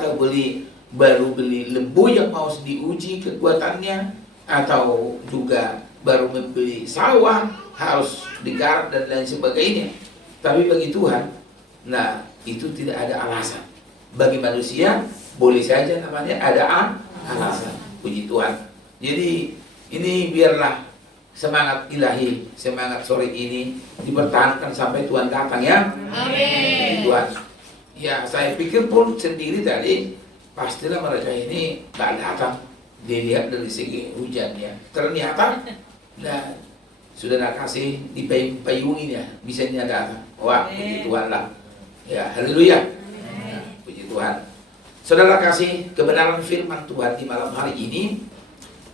atau baru beli lembu yang mau diuji kekuatannya, atau juga baru membeli sawah harus digarap dan lain sebagainya. Tapi bagi Tuhan, nah itu tidak ada alasan. Bagi manusia boleh saja namanya ada alasan. Puji Tuhan. Jadi ini biarlah semangat ilahi, semangat sore ini dipertahankan sampai Tuhan datang ya. Amin. Tuhan. Ya, saya pikir pun sendiri tadi pastilah mereka ini tak datang. Dilihat dari segi hujannya. Ternyata, nah saudara kasih dipayungin ya, bisa datang. Wah, puji Tuhan lah. Ya, haleluya. Puji Tuhan. Saudara kasih, kebenaran firman Tuhan di malam hari ini,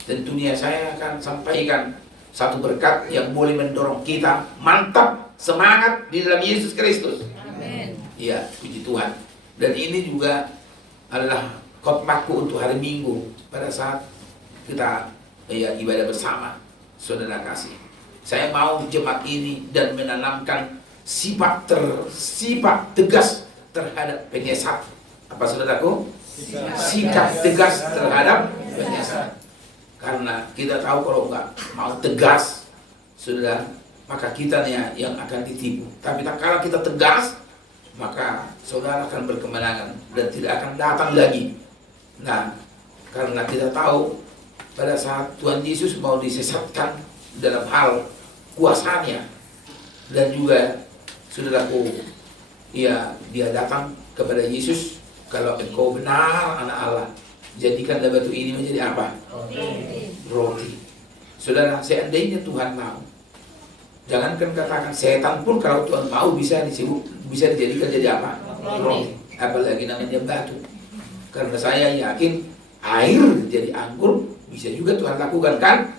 tentunya saya akan sampaikan satu berkat yang boleh mendorong kita mantap semangat di dalam Yesus Kristus. Amin. Ya, puji Tuhan. Dan ini juga adalah khotbahku untuk hari Minggu pada saat kita ibadah bersama. Saudara kasih, saya mau jemaat ini dan menanamkan sifat tegas terhadap penyesat. Apa saudaraku? Sikap tegas terhadap penyesat. Karena kita tahu kalau nggak mau tegas, sudah, maka kita yang akan ditipu. Tapi kalau kita tegas, maka saudara akan berkemenangan dan tidak akan datang lagi. Nah, karena kita tahu pada saat Tuhan Yesus mau disesatkan dalam hal kuasanya, dan juga saudaraku, dia datang kepada Yesus, kalau engkau benar anak Allah, jadikanlah batu ini menjadi apa? Roti. Saudara, seandainya Tuhan mau, jangankan katakan setan pun kalau Tuhan mau bisa dijadikan jadi apa? Roti. Apalagi namanya batu. Karena saya yakin air jadi anggur bisa juga Tuhan lakukan kan?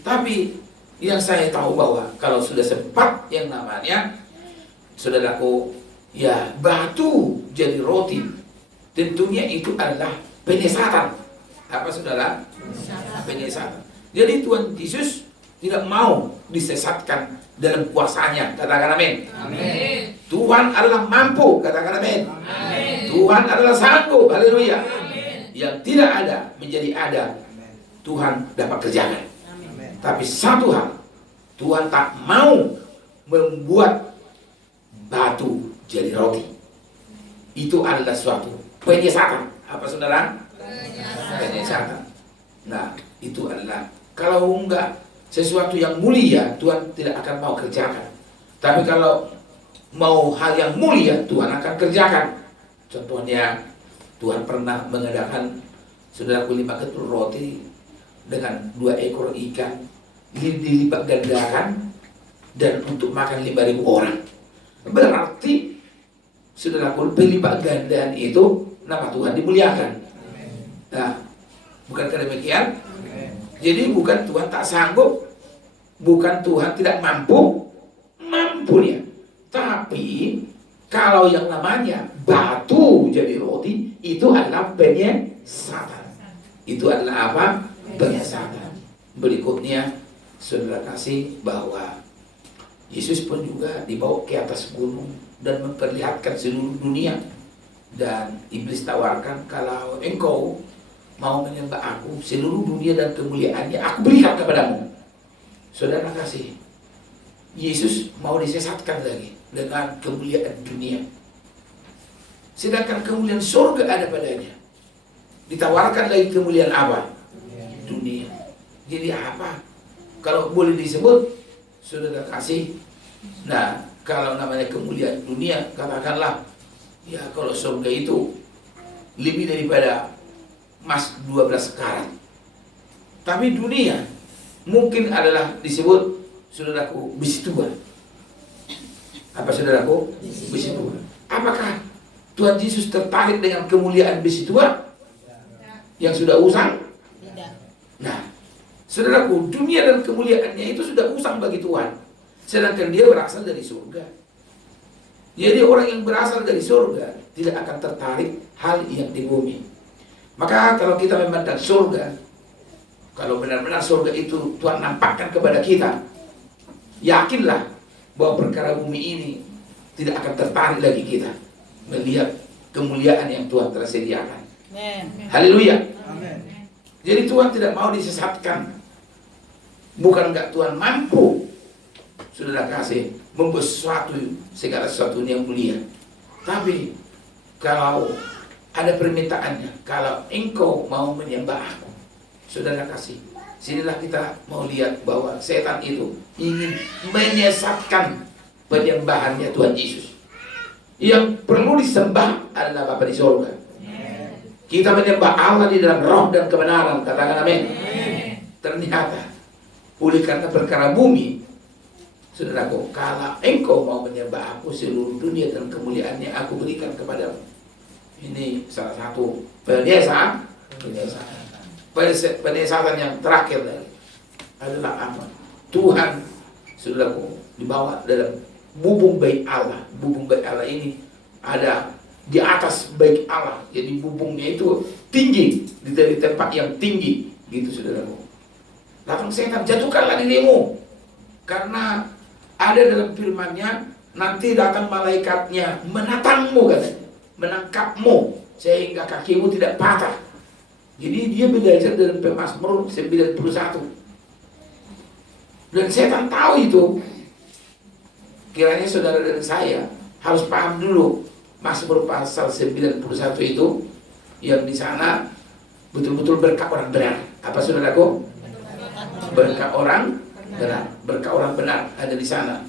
Tapi yang saya tahu bahwa kalau sudah sempat yang namanya, saudaraku, ya batu jadi roti, tentunya itu adalah penyesatan. Apa saudara? Penyesatan. Jadi Tuhan Yesus tidak mau disesatkan dalam kuasanya. Katakan amin. Amin. Tuhan adalah mampu. Katakan amin. Amin. Tuhan adalah sanggup. Haleluya. Yang tidak ada menjadi ada, Tuhan dapat kerjakan. Amin. Tapi satu hal, Tuhan tak mau membuat batu jadi roti. Itu adalah suatu penyesatan. Apa saudara? Penyesatan. Nah, itu adalah kalau enggak sesuatu yang mulia, Tuhan tidak akan mau kerjakan. Tapi kalau mau hal yang mulia, Tuhan akan kerjakan. Contohnya, Tuhan pernah mengadakan saudaraku 5 ketul roti dengan 2 ekor ikan, dilipat gandakan, dan untuk makan 5.000 orang. Berarti saudaraku, pelipat gandaan itu nama Tuhan dimuliakan. Nah, bukankah demikian? Jadi bukan Tuhan tak sanggup, bukan Tuhan tidak mampu, mampunya. Tapi kalau yang namanya batu jadi roti, itu adalah penyesatan. Itu adalah apa? Penyesatan. Berikutnya, saudara kasih bahwa Yesus pun juga dibawa ke atas gunung dan memperlihatkan seluruh dunia. Dan iblis tawarkan, kalau engkau mau menyembah aku, seluruh dunia dan kemuliaannya aku berikan kepadamu. Saudara kasih, Yesus mau disesatkan lagi dengan kemuliaan dunia, sedangkan kemuliaan surga ada padanya. Ditawarkan lagi kemuliaan apa? Dunia. Jadi apa? Kalau boleh disebut, saudara kasih, nah kalau namanya kemuliaan dunia, katakanlah, ya kalau surga itu lebih daripada emas 12 karat. Tapi dunia mungkin adalah disebut, saudaraku, besi tua. Apa saudaraku? Besi tua. Apakah Tuhan Yesus tertarik dengan kemuliaan besi tua yang sudah usang? Tidak. Nah, saudaraku, dunia dan kemuliaannya itu sudah usang bagi Tuhan, sedangkan dia berasal dari surga. Jadi orang yang berasal dari surga tidak akan tertarik hal yang di bumi. Maka kalau kita memandang surga, kalau benar-benar surga itu Tuhan nampakkan kepada kita, yakinlah bahwa perkara bumi ini tidak akan tertarik lagi kita melihat kemuliaan yang Tuhan telah sediakan. Haleluya. Jadi Tuhan tidak mau disesatkan. Bukan enggak Tuhan mampu, saudara kasih, membuat segala sesuatu yang mulia. Tapi kalau ada permintaannya, kalau engkau mau menyembah aku, saudara kasih, sinilah kita mau lihat bahwa setan itu ingin menyesatkan penyembahannya Tuhan Yesus. Yang perlu disembah adalah Bapa di surga. Kita menyembah Allah di dalam roh dan kebenaran, katakan amin. Ternyata oleh karena perkara bumi, saudaraku, kalau engkau mau menyembah aku, seluruh dunia dan kemuliaannya aku berikan kepadamu. Ini salah satu penyesatan yang terakhir adalah apa? Tuhan, saudaraku, dibawa dalam bubung baik Allah. Bubung baik Allah ini ada di atas baik Allah. Jadi bubungnya itu tinggi, dari tempat yang tinggi, gitu saudaraku. Datang setan, jatuhkanlah dirimu, karena ada dalam firman-Nya, nanti datang malaikatnya menatangmu, katanya, menangkapmu sehingga kakimu tidak patah. Jadi dia belajar dalam Pemazmur 91. Dan setan tahu itu. Kiranya saudara dan saya harus paham dulu Mazmur pasal 91 itu, yang di sana betul-betul berkat orang benar. Apa saudaraku? Berkat orang benar. Berkat orang benar ada di sana.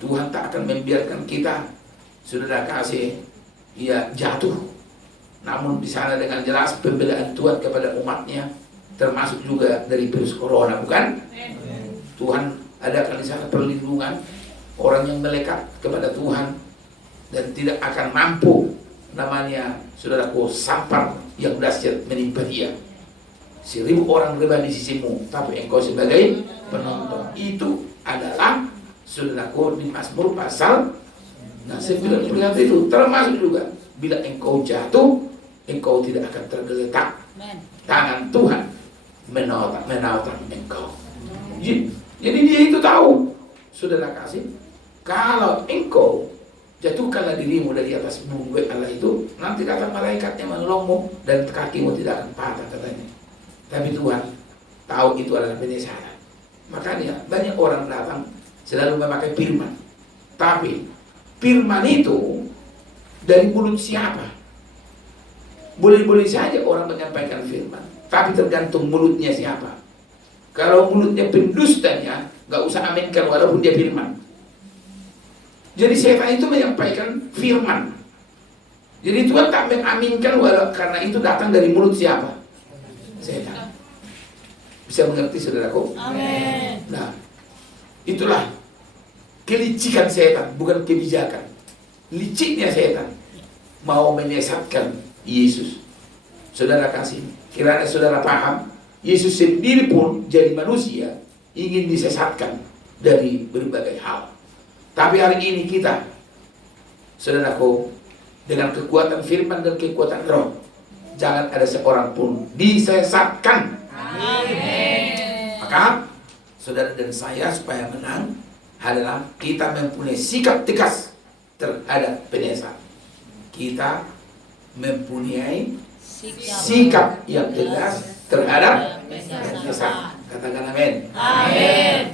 Tuhan tak akan membiarkan kita, saudara kasih, ya jatuh. Namun di sana dengan jelas pembelaan Tuhan kepada umatnya, termasuk juga dari virus corona, bukan? Tuhan adakan di sana perlindungan. Orang yang melekat kepada Tuhan dan tidak akan mampu, namanya saudaraku, sampar yang dahsyat menimpa dia. 1000 orang rebah di sisimu, tapi engkau sebagai penonton. Itu adalah, saudaraku, di Mazmur pasal 91 itu. Termasuk juga bila engkau jatuh, engkau tidak akan tergeletak. Tangan Tuhan menatang engkau. Jadi dia itu tahu, saudara kasih, kalau engkau jatuhkanlah dirimu dari atas bubung Allah itu, nanti datang malaikatnya menolongmu dan kakimu tidak akan patah, katanya. Tapi Tuhan tahu itu adalah penyesatan. Makanya banyak orang datang selalu memakai firman. Tapi firman itu dari mulut siapa? Boleh-boleh saja orang menyampaikan firman, tapi tergantung mulutnya siapa. Kalau mulutnya pendustanya, gak usah aminkan walaupun dia firman. Jadi setan itu menyampaikan firman. Jadi Tuhan tak mengaminkan walau karena itu datang dari mulut siapa? Setan. Bisa mengerti saudaraku? Amin. Nah, itulah kelicikan setan, bukan kebijakan. Liciknya setan mau menyesatkan Yesus. Saudara kasih, kiranya saudara paham, Yesus sendiri pun jadi manusia, ingin disesatkan dari berbagai hal. Tapi hari ini kita, saudaraku, dengan kekuatan firman dan kekuatan roh, jangan ada seorang pun disesatkan. Amin. Maka saudara dan saya supaya menang adalah kita mempunyai sikap tegas terhadap penyesat. Kita mempunyai sikap yang tegas terhadap penyesat. Katakan amin. Amin.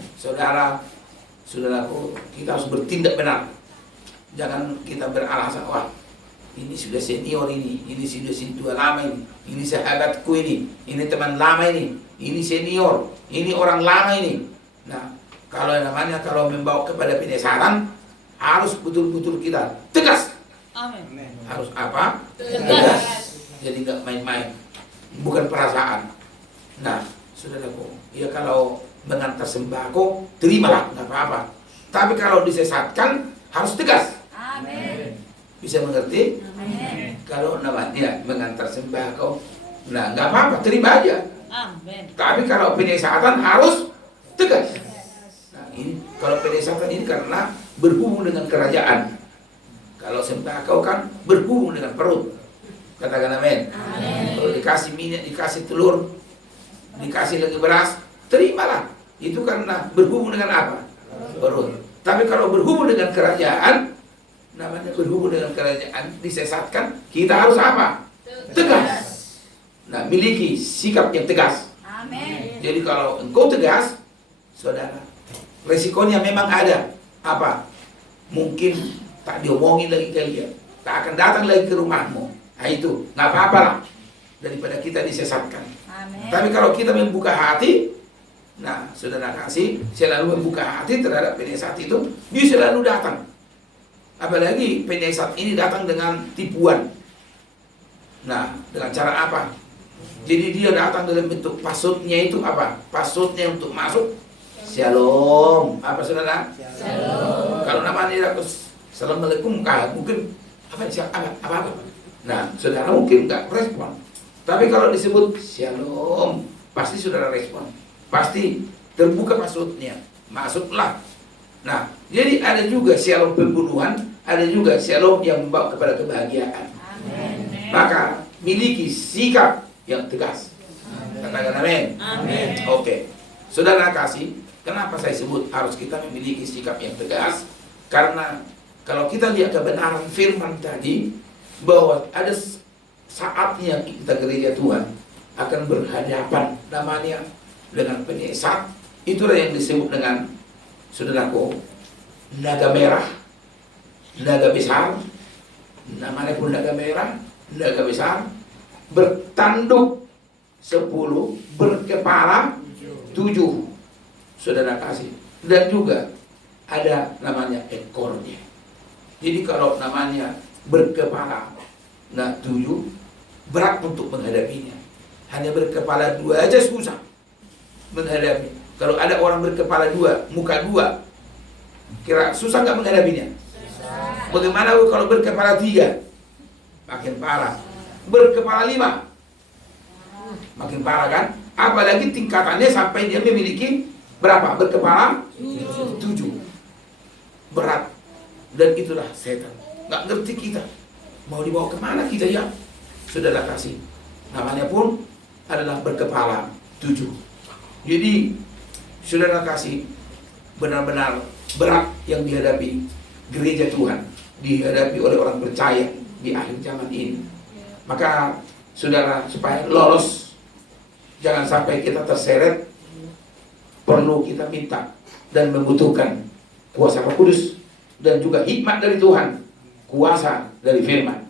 Saudaraku, kita harus bertindak benar. Jangan kita beralasan, wah ini sudah senior ini sudah sintua lama ini sahabatku ini teman lama ini senior, ini orang lama ini. Nah, kalau membawa kepada penyesatan, harus betul-betul kita tegas. Amin. Harus apa? Tegas. Jadi nggak main-main, bukan perasaan. Nah, saudaraku, ya kalau mengantar sembako, terimalah, nggak apa-apa. Tapi kalau disesatkan, harus tegas. Amin. Bisa mengerti? Amin. Kalau namanya mengantar sembako, nah nggak apa-apa, terima aja. Amin. Tapi kalau penyesatan harus tegas. Nah ini, kalau penyesatan ini karena berhubung dengan kerajaan. Kalau sembako kan berhubung dengan perut. Katakan amin. Amin. Kalau dikasih minyak, dikasih telur, dikasih lagi beras, terimalah. Itu karena berhubung dengan apa? Perut. Tapi kalau berhubung dengan kerajaan, namanya berhubung dengan kerajaan disesatkan, kita harus apa? Tegas. Nah, miliki sikap yang tegas. Amin. Jadi kalau engkau tegas, saudara, resikonya memang ada. Apa? Mungkin tak diomongin lagi ke dia, tak akan datang lagi ke rumahmu. Nah itu, nggak apa-apa lah, daripada kita disesatkan. Amin. Tapi kalau kita membuka hati, nah saudara kasih, selalu membuka hati terhadap penyesat itu, dia selalu datang. Apalagi penyesat ini datang dengan tipuan. Nah, dengan cara apa? Jadi dia datang dalam bentuk passwordnya itu apa? Passwordnya untuk masuk Shalom. Apa saudara? Shalom. Kalau namanya Assalamualaikum, mungkin apa? Nah, saudara mungkin nggak respon. Tapi kalau disebut Shalom, pasti saudara respon. Pasti terbuka passwordnya, masuklah. Nah, jadi ada juga Shalom pembunuhan, ada juga Shalom yang membawa kepada kebahagiaan. Amin. Maka miliki sikap yang tegas. Katakan amin. Amin. Oke. Saudara kasih, kenapa saya sebut harus kita memiliki sikap yang tegas? Karena kalau kita lihat kebenaran firman tadi, bahwa ada saatnya kita gereja Tuhan akan berhadapan namanya dengan penyesat. Itulah yang disebut dengan, saudaraku, naga merah, naga besar. Namanya pun naga merah, naga besar, bertanduk 10, berkepala 7, saudara kasih. Dan juga ada namanya ekornya. Jadi kalau namanya berkepala 7, berat untuk menghadapinya. Hanya berkepala 2 aja susah menghadapi. Kalau ada orang berkepala 2, muka 2, kira susah nggak menghadapinya? Susah. Bagaimana kalau berkepala 3? Makin parah. Berkepala 5, makin parah kan? Apalagi tingkatannya sampai dia memiliki berapa? Berkepala 7. Berat. Dan itulah setan. Nggak ngerti kita mau dibawa kemana kita ya, saudara kasih. Namanya pun adalah berkepala 7. Jadi saudara kasih, benar-benar berat yang dihadapi gereja Tuhan, dihadapi oleh orang percaya di akhir zaman ini. Maka saudara, supaya lolos, jangan sampai kita terseret, perlu kita minta dan membutuhkan kuasa Roh Kudus dan juga hikmat dari Tuhan, kuasa dari firman,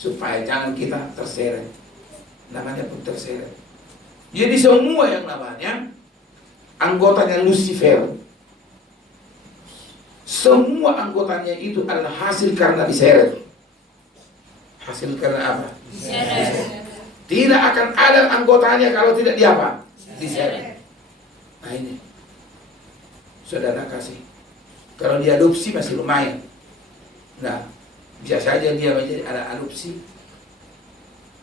supaya jangan kita terseret. Namanya pun terseret. Jadi semua yang namanya anggotanya Lucifer, semua anggotanya itu adalah hasil karena diseret. Hasil karena apa? Diseret. Tidak akan ada anggotanya kalau tidak diapa? Diseret. Nah ini, saudara kasih, kalau diadopsi masih lumayan. Nah, bisa saja dia menjadi anak adopsi.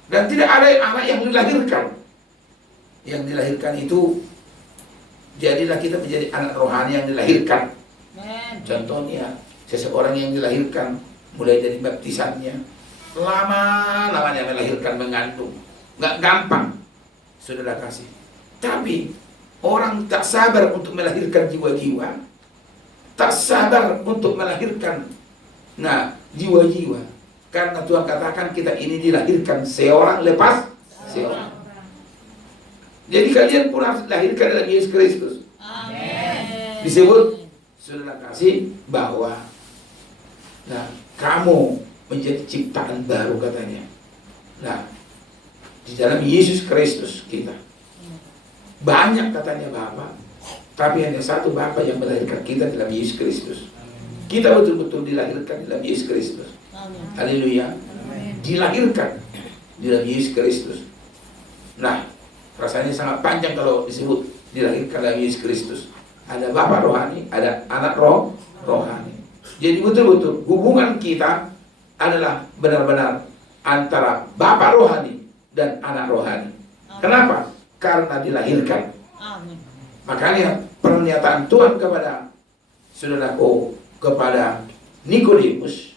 Dan tidak ada anak yang dilahirkan. Yang dilahirkan itu, jadilah kita menjadi anak rohani yang dilahirkan. Contohnya, seseorang yang dilahirkan, mulai dari baptisannya, lama-lamanya melahirkan, mengandung. Nggak gampang, saudara kasih. Tapi, orang tak sabar untuk melahirkan jiwa-jiwa, tak sabar untuk melahirkan jiwa-jiwa. Karena Tuhan katakan kita ini dilahirkan seorang lepas seorang. Jadi kalian pun harus dilahirkan dalam Yesus Kristus. Amin. Disebut, saudara kasih, bahwa kamu menjadi ciptaan baru katanya. Nah, di dalam Yesus Kristus kita. Banyak katanya Bapa, tapi hanya satu Bapa yang melahirkan kita dalam Yesus Kristus. Kita betul-betul dilahirkan dalam Yesus Kristus. Haleluya. Dilahirkan di dalam Yesus Kristus. Nah, rasanya sangat panjang kalau disebut dilahirkan dalam Yesus Kristus. Ada Bapa rohani, ada anak rohani. Jadi betul-betul hubungan kita adalah benar-benar antara Bapa rohani dan anak rohani. Kenapa? Karena dilahirkan. Makanya pernyataan Tuhan kepada saudaraku, kepada Nikodemus,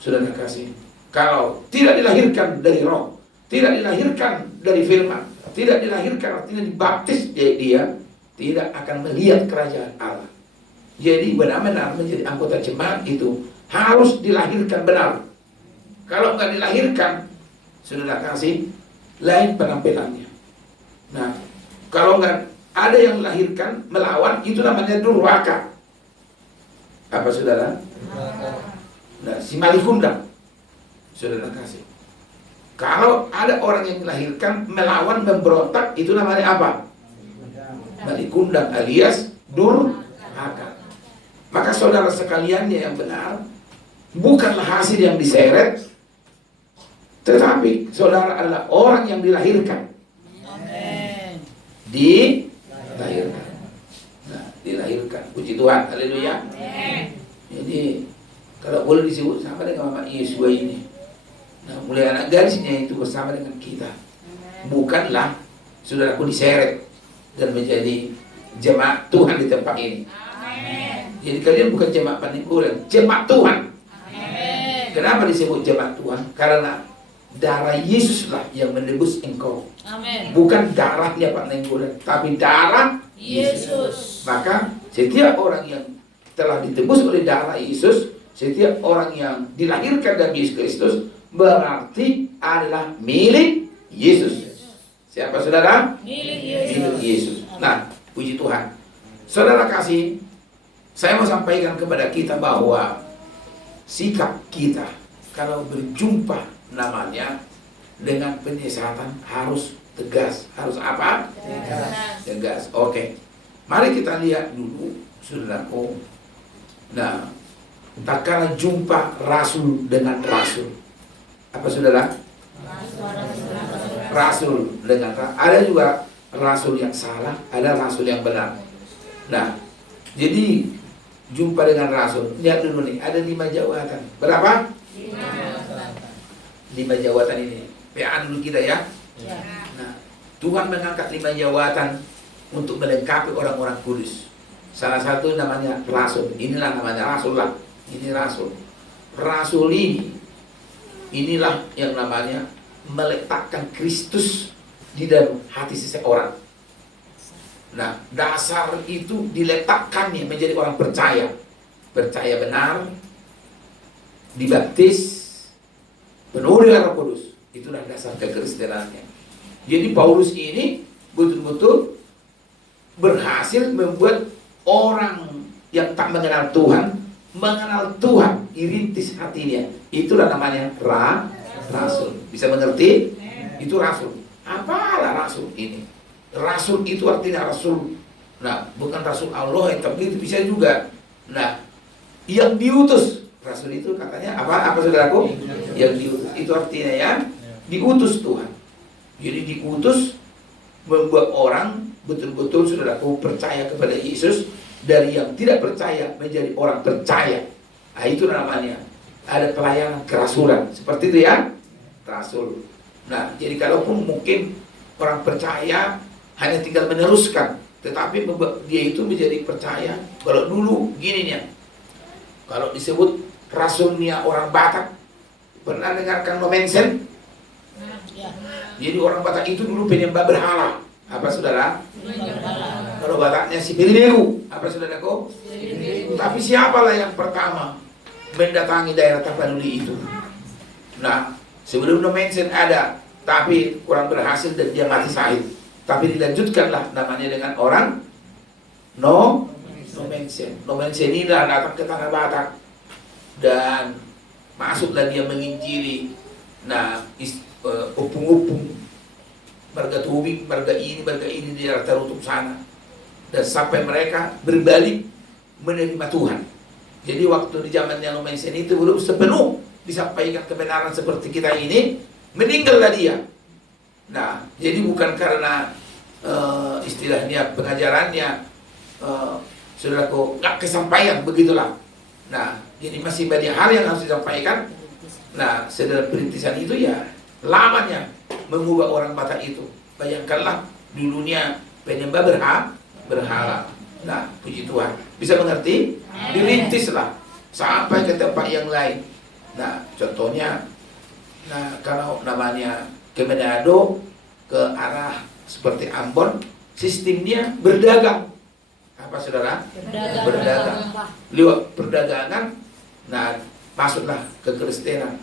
saudara kasih, kalau tidak dilahirkan dari roh, tidak dilahirkan dari firman, tidak dilahirkan artinya dibaptis, dia tidak akan melihat kerajaan Allah. Jadi benar-benar menjadi anggota jemaat itu harus dilahirkan benar. Kalau nggak dilahirkan, saudara kasih, lain penampilannya. Nah, kalau nggak ada yang melahirkan, melawan, itu namanya durhaka. Apa saudara? Nah, si Malikundang, saudara kasih. Kalau ada orang yang melahirkan, melawan, memberontak, itu namanya apa? Malikundang alias durhaka. Maka saudara sekaliannya yang benar, bukanlah hasil yang diseret, tetapi saudara adalah orang yang dilahirkan. Amin. Dilahirkan. Nah, dilahirkan. Puji Tuhan. Haleluya. Jadi kalau boleh disebut sama dengan Mama Yesua ini. Nah, mulai anak gadisnya itu bersama dengan kita. Bukanlah saudaraku diseret dan menjadi jemaat Tuhan di tempat ini. Jadi kalian bukan jemaat panikulan, jemaat Tuhan. Kenapa disebut jemaat Tuhan? Karena darah Yesuslah yang menebus engkau. Amin. Bukan darahnya Pak Nenggolan, tapi darah Yesus. Maka setiap orang yang telah ditebus oleh darah Yesus, setiap orang yang dilahirkan dari Yesus Kristus, berarti adalah milik Yesus. Siapa saudara? Milik Yesus. Milik Yesus. Nah, puji Tuhan. Saudara kasih, saya mau sampaikan kepada kita bahwa sikap kita kalau berjumpa namanya dengan penyesatan harus tegas. Harus apa? Tegas. Oke. Mari kita lihat dulu, saudaraku. Nah, tak kala jumpa rasul dengan rasul. Apa saudara? Rasul dengan rasul. Ada juga rasul yang salah, ada rasul yang benar. Nah, jadi jumpa dengan rasul. Lihat dulu nih, ada 5 jawatan. Berapa? 5 jawatan ini. PA dulu kita ya. Nah, Tuhan mengangkat 5 jawatan untuk melengkapi orang-orang kudus. Salah satu namanya rasul. Inilah namanya rasul lah. Ini rasul. Rasul ini, inilah yang namanya meletakkan Kristus di dalam hati seseorang. Nah, dasar itu diletakkannya menjadi orang percaya. Percaya benar, dibaptis, penuh dengan Roh Kudus. Itulah dasar kekristenannya. Jadi Paulus ini betul-betul berhasil membuat orang yang tak mengenal Tuhan mengenal Tuhan, irintis hatinya. Itulah namanya rasul. Bisa mengerti? Itu rasul. Apalah rasul ini? Rasul itu artinya rasul. Nah, bukan rasul Allah, tapi itu bisa juga. Nah, yang diutus. Rasul itu katanya apa saudaraku? Yang diutus. Itu artinya ya, diutus Tuhan. Jadi diutus membuat orang betul-betul saudaraku percaya kepada Yesus. Dari yang tidak percaya menjadi orang percaya. Nah, itu namanya ada pelayanan kerasulan. Seperti itu ya, rasul. Nah, jadi kalaupun mungkin orang percaya hanya tinggal meneruskan, tetapi dia itu menjadi percaya. Kalau dulu gini nih, kalau disebut rasulnya orang Batak, pernah dengarkan Nomensen? Jadi orang Batak itu dulu penyembah berhala. Apa saudara? Kalau Bataknya si Pilibeku. Apa saudaraku? Tapi siapalah yang pertama mendatangi daerah Tapanuli itu? Nah, sebelum Nomensen ada, tapi kurang berhasil dan dia mati syahid. Tapi dilanjutkanlah namanya dengan orang Nomensen. Nomensen inilah datang ke tanah Batak dan masuklah dia menginjili. Nah, upung-upung, marga tubing, marga ini di daerah Tarutung sana. Dan sampai mereka berbalik menerima Tuhan. Jadi waktu di zamannya Nomensen itu belum sepenuh disampaikan kebenaran seperti kita ini, meninggallah dia. Nah, jadi bukan karena istilahnya pengajarannya saudaraku nggak kesampaian, begitulah. Nah, jadi masih banyak hal yang harus disampaikan. Nah, sedalam perintisan itu ya lamanya mengubah orang Batak itu. Bayangkanlah dulunya penyembah berhala. Nah, puji Tuhan. Bisa mengerti? Dirintislah sampai ke tempat yang lain. Nah, contohnya, nah kalau namanya ke Manado, ke arah seperti Ambon, sistemnya berdagang. Apa saudara? Berdagang. Lewat perdagangan, nah masuklah ke Kristenan.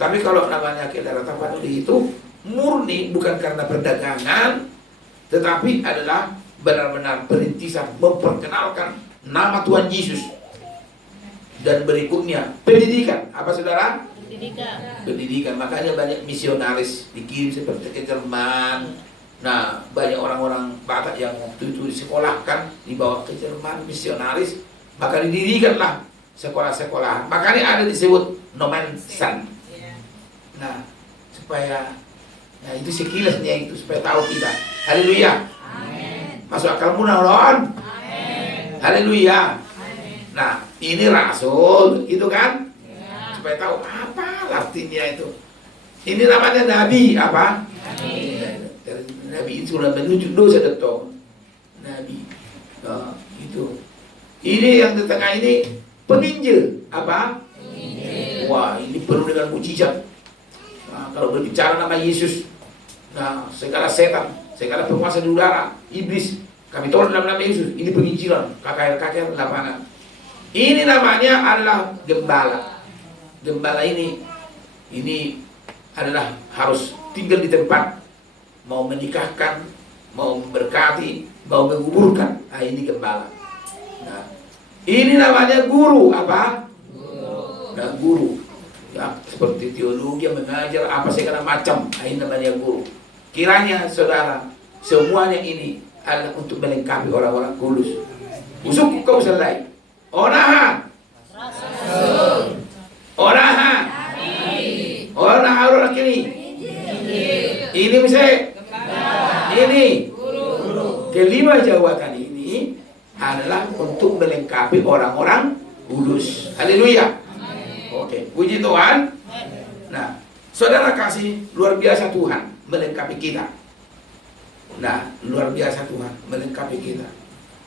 Tapi kalau namanya Kedaera Tapanuli itu murni bukan karena perdagangan, tetapi adalah benar-benar perintisan memperkenalkan nama Tuhan Yesus. Dan berikutnya pendidikan. Apa saudara? Pendidikan. Makanya banyak misionaris dikirim seperti ke Jerman. Nah, banyak orang-orang Batak yang waktu itu disekolahkan, dibawa ke Jerman, misionaris, maka didirikanlah sekolah-sekolah. Makanya ada disebut Nomensan. Nah, supaya itu sekilasnya itu supaya tahu kita. Haleluya. Masuk akal mudah-mudahan. Haleluya. Nah, ini rasul, itu kan? Supaya tahu apa artinya itu. Ini namanya nabi apa? Nabi itu sudah menunjuk dosa datang. Nabi. Itu. Ini yang di tengah ini penginjil apa? Penginjil. Wah, ini penuh dengan mujizat. Nah, kalau berbicara nama Yesus, nah segala setan, segala penguasa di udara, iblis, kami tolak dalam nama Yesus. Ini penginjilan, KKR lapangan. Ini namanya adalah gembala. Gembala ini adalah harus tinggal di tempat, mau menikahkan, mau memberkati, mau menguburkan. Nah, ini gembala. Nah, ini namanya guru apa? Guru. Nah, guru. Ya, seperti teologi yang mengajar apa segala macam. Nah, ini namanya guru. Kiranya saudara, semuanya ini adalah untuk melengkapi orang-orang kudus. Usuk kau selai. Oraha. Rasul. Oraha. Nabi. Orang kini. Ini misalnya. Ini. Guru. Kelima jawatan ini adalah untuk melengkapi orang-orang kudus. Haleluya. Oke, puji Tuhan. Nah, saudara kasih, luar biasa Tuhan melengkapi kita. Nah, luar biasa Tuhan melengkapi kita.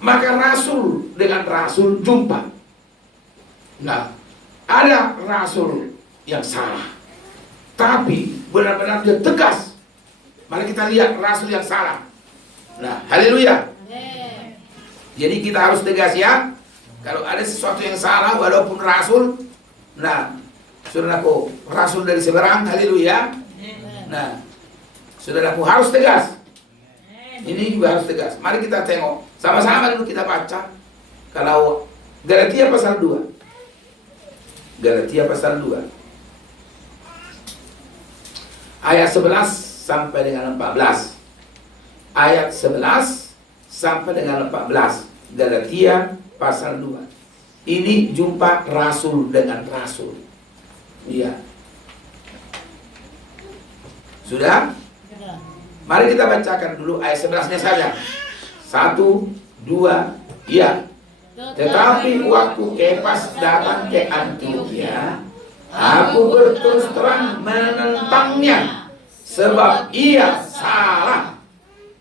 Maka rasul dengan rasul jumpa. Nah, ada rasul yang salah, tapi benar-benar dia tegas. Mari kita lihat rasul yang salah. Nah, haleluya. Jadi kita harus tegas ya. Kalau ada sesuatu yang salah walaupun rasul, nah, saudaraku, rasul dari seberang, haleluya. Nah, saudaraku harus tegas. Ini juga harus tegas. Mari kita tengok. Sama-sama dulu kita baca. Kalau Galatia pasal 2. Galatia pasal 2. Ayat 11 sampai dengan 14. Ayat 11 sampai dengan 14. Galatia pasal 2. Ini jumpa rasul dengan rasul. Iya. Sudah? Mari kita bacakan dulu ayat 11-nya saja. 1, 2, iya. Tetapi waktu Kefas datang ke Antiokhia, aku berterus terang menentangnya, sebab ia salah.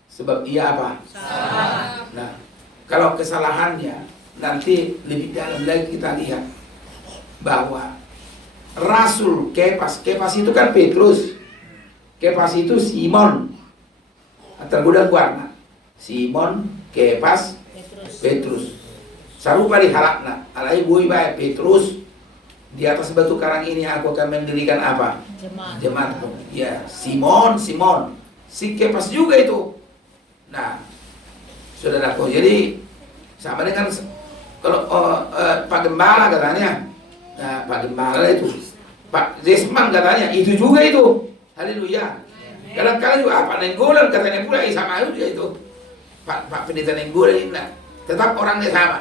Sebab ia apa? Salah. Nah, kalau kesalahannya nanti lebih dalam lagi kita lihat bahwa Rasul Kefas itu kan Petrus, Kefas itu Simon, tergoda warna. Simon, Kefas, Petrus. Sarupa di halakna. Alai bui bae Petrus, di atas batu karang ini aku akan mendirikan apa? Jemaatku. Ya, Simon. Si Kefas juga itu. Nah, saudaraku, jadi sama dengan kalau Pak Gembala katanya. Nah, Pak Gembala itu, Pak Desman katanya, itu juga itu. Haleluya. Kadang-kadang juga Pak Nenggolan katanya pula sama juga itu. Pak Pendeta Nenggolan ini, nah, tetap orangnya sama.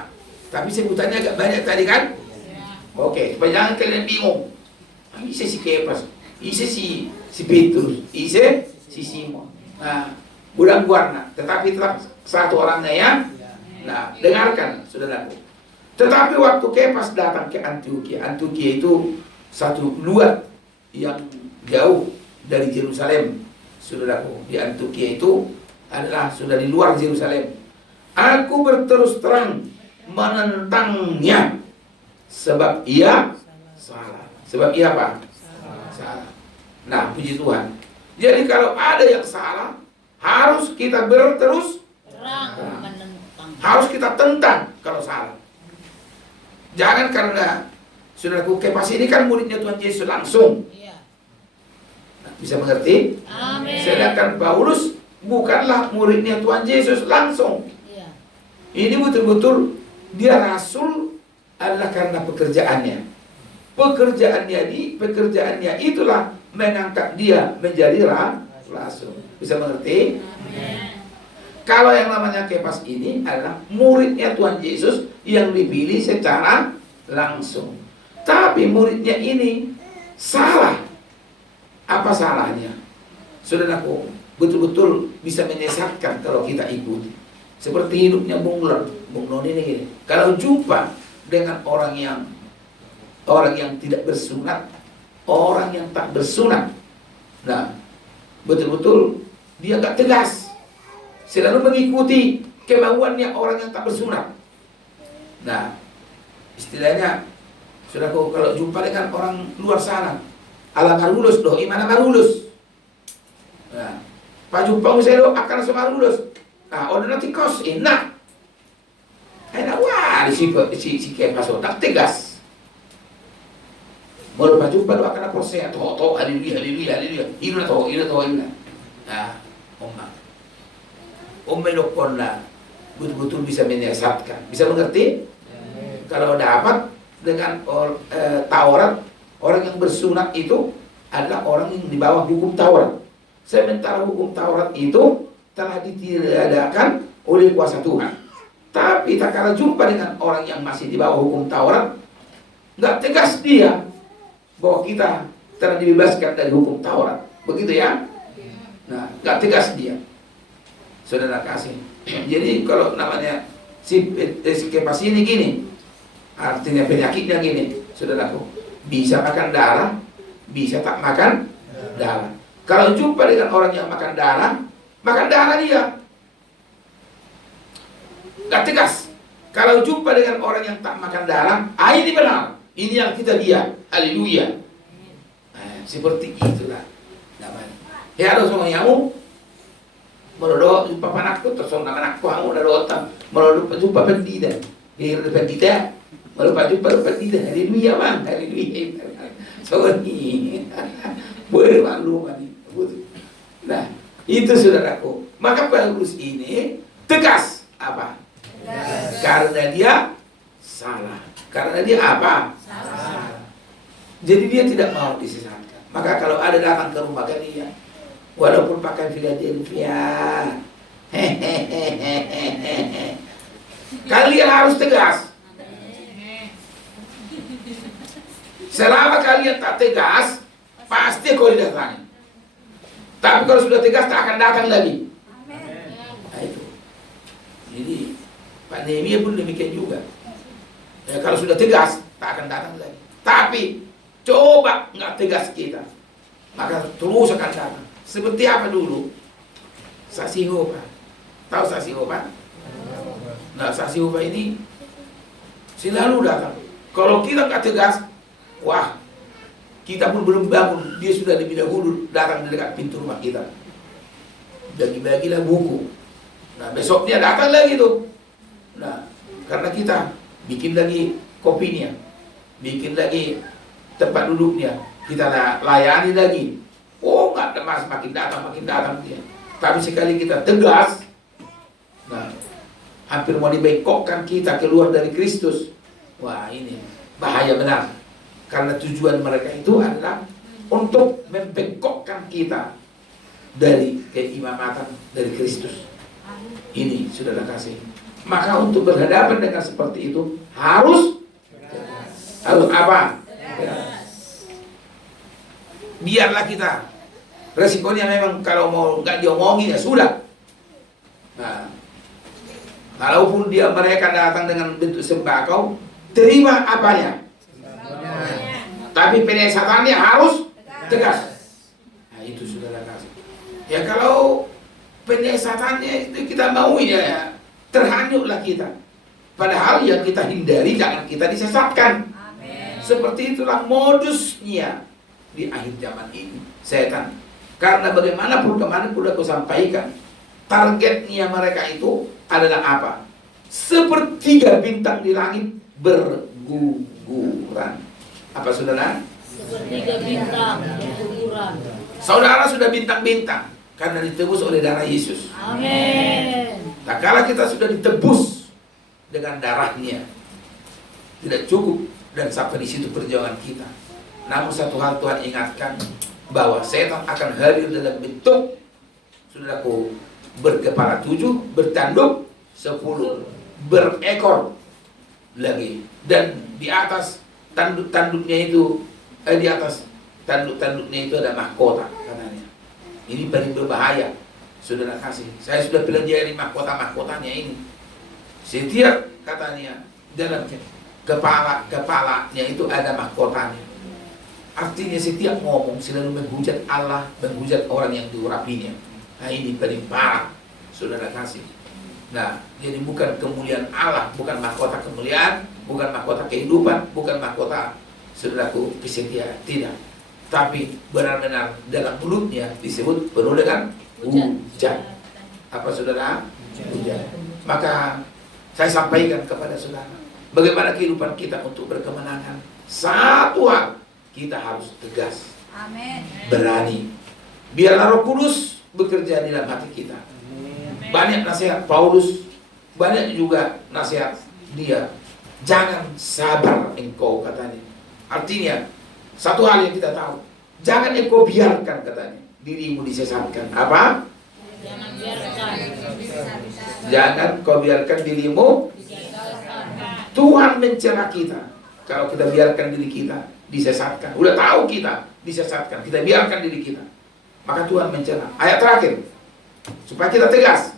Tapi sebutannya agak banyak tadi kan? Oke, supaya jangan kalian bingung. Ise si Kefas, ise si Petrus, ise si Simon. Nah, budak warna, tetapi tetap satu orangnya ya. Nah, dengarkan saudaraku. Tetapi waktu Kefas datang ke Antiokhia itu satu luar yang jauh dari Yerusalem. Saudaraku, di Antiokhia itu adalah sudah di luar Yerusalem. Aku berterus terang menentangnya, sebab ia salah. Sebab ia apa? Salah. Nah, puji Tuhan. Jadi kalau ada yang salah, harus kita berterus terang. Harus kita tentang kalau salah. Jangan karena Saudaraku, Kepas ini kan muridnya Tuhan Yesus langsung. Iya. Bisa mengerti? Amin. Sedangkan Paulus bukanlah muridnya Tuhan Yesus langsung. Iya. Ini betul-betul dia rasul adalah karena pekerjaannya. Pekerjaannya itulah mengangkat dia menjadi rasul. Bisa mengerti? Amin. Kalau yang namanya Kepas ini adalah muridnya Tuhan Yesus yang dipilih secara langsung. Tapi muridnya ini salah. Apa salahnya? Saudaraku, betul-betul bisa menyesatkan kalau kita ikuti. Seperti hidupnya Bung Non ini. Kalau jumpa dengan orang yang tidak bersunat, orang yang tak bersunat, nah betul-betul dia gak tegas, selalu mengikuti kemauannya orang yang tak bersunat. Nah, istilahnya, saudaraku, kalau jumpa dengan orang luar sana, ala marulus doh, imana marulus. Nah, Pak jumpa saya akan semarulus. Nah, order nanti kos enak. Enak wah si Kepas tak tegas. Mau Pak jumpa doa akan proses atau haleluya. Ina toh. Nah, Omma lokon lah betul-betul bisa menyesatkan. Bisa mengerti? Kalau dapat dengan Taurat, orang yang bersunat itu adalah orang yang di bawah hukum Taurat. Sementara hukum Taurat itu telah ditiadakan oleh kuasa Tuhan. Tapi tak kala jumpa dengan orang yang masih di bawah hukum Taurat, nggak tegas dia bahwa kita telah dibebaskan dari hukum Taurat. Begitu ya? Nah, nggak tegas dia. Saudara kasih. Jadi kalau namanya si Kepas ini gini, artinya penyakitnya gini, saudaraku, bisa makan darah, bisa tak makan darah. Kalau jumpa dengan orang yang makan darah dia gak tegas. Kalau jumpa dengan orang yang tak makan darah, ini benar, ini yang kita lihat, haleluya. Nah, seperti itulah namanya. Ya ada semua nyamu melodo jumpa panakku terus nama anakku kamu udah dotan melodo jumpa pendida di pendida melodo jumpa pendida, haleluya bang, haleluya. Sorry boleh maklum ini. Nah, itu saudaraku. Maka Paulus ini tegas apa? Tegas. Karena dia salah. Karena dia apa? Salah. Jadi dia tidak mau disesatkan. Maka kalau ada datang ke rumah kalian, walaupun pakai Philadelphia, kalian harus tegas. Selama kalian tak tegas, pasti kau didatangi. Tapi kalau sudah tegas, tak akan datang lagi. Nah itu. Jadi Pak Nehemia pun demikian juga. Ya, kalau sudah tegas, tak akan datang lagi. Tapi coba nggak tegas kita, maka terus akan datang. Seperti apa dulu? Saksi Yehova. Tahu saksi Yehova? Nah, saksi Yehova ini selalu datang. Kalau kita nggak tegas, wah, kita pun belum bangun, dia sudah lebih dahulu datang di dekat pintu rumah kita. Dan dibagilah buku. Nah, besoknya datang lagi tuh. Nah, karena kita bikin lagi kopinya, bikin lagi tempat duduknya, kita layani lagi. Oh, nggak ada makin datang dia. Tapi sekali kita tegas, nah, hampir mau dibengkokkan kita keluar dari Kristus. Wah, ini bahaya benar. Karena tujuan mereka itu adalah untuk membengkokkan kita dari keimamatan dari Kristus. Ini saudara kasih. Maka untuk berhadapan dengan seperti itu harus apa? Biarlah kita. Resikonya memang kalau mau nggak diomongin ya sudah. Nah, kalaupun mereka datang dengan bentuk sembako, terima apanya. Tapi penyesatannya harus tegas. Nah itu saudara kasih. Ya kalau penyesatannya itu kita mau ya terhanyutlah kita. Padahal yang kita hindari jangan kita disesatkan. Amen. Seperti itulah modusnya di akhir zaman ini setan. Karena bagaimanapun kemarin sudah aku sampaikan, targetnya mereka itu adalah apa? Sepertiga bintang di langit berguguran. Apa saudara? Sepertiga bintang berguguran. Saudara sudah bintang-bintang karena ditebus oleh darah Yesus. Amin. Nah, kalau kita sudah ditebus dengan darahnya, tidak cukup dan sampai di situ perjuangan kita. Namun satu hal Tuhan ingatkan, bahwa setan akan hadir dalam bentuk, saudaraku, berkepala 7, bertanduk 10, berekor lagi, dan di atas tanduk-tanduknya itu, di atas tanduk-tanduknya itu ada mahkota katanya. Ini paling berbahaya, saudara kasih. Saya sudah pelajari mahkota-mahkotanya ini. Setiap katanya dalam kepalanya itu ada mahkotanya. Artinya setiap ngomong selalu menghujat Allah, menghujat orang yang diurapinya. Nah, ini paling parah, saudara kasih. Nah, jadi bukan kemuliaan Allah, bukan mahkota kemuliaan, bukan mahkota kehidupan, bukan mahkota, saudaraku, kesetiaan, tidak. Tapi benar-benar dalam mulutnya disebut penuh dengan hujat. Apa saudara? Hujat. Maka saya sampaikan kepada saudara, bagaimana kehidupan kita untuk berkemenangan. Satu hal, kita harus tegas, Amin. berani. Biarlah Roh Kudus bekerja di dalam hati kita. Banyak nasihat Paulus, banyak juga nasihat dia. Jangan sabar engkau, katanya. Artinya, satu hal yang kita tahu, jangan engkau biarkan, katanya, dirimu disesatkan. Apa? Jangan biarkan. Jangan kau biarkan dirimu. Tuhan mencela kita kalau kita biarkan diri kita disesatkan. Udah tahu kita disesatkan, kita biarkan diri kita, maka Tuhan mencela. Ayat terakhir, supaya kita tegas.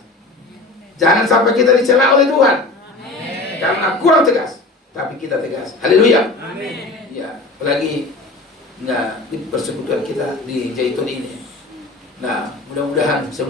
Jangan sampai kita dicela oleh Tuhan. Amin. Karena kurang tegas, tapi kita tegas. Haleluya. Amin. Ya, apalagi nah di persekutuan kita di Zaitun ini. Nah, mudah-mudahan semua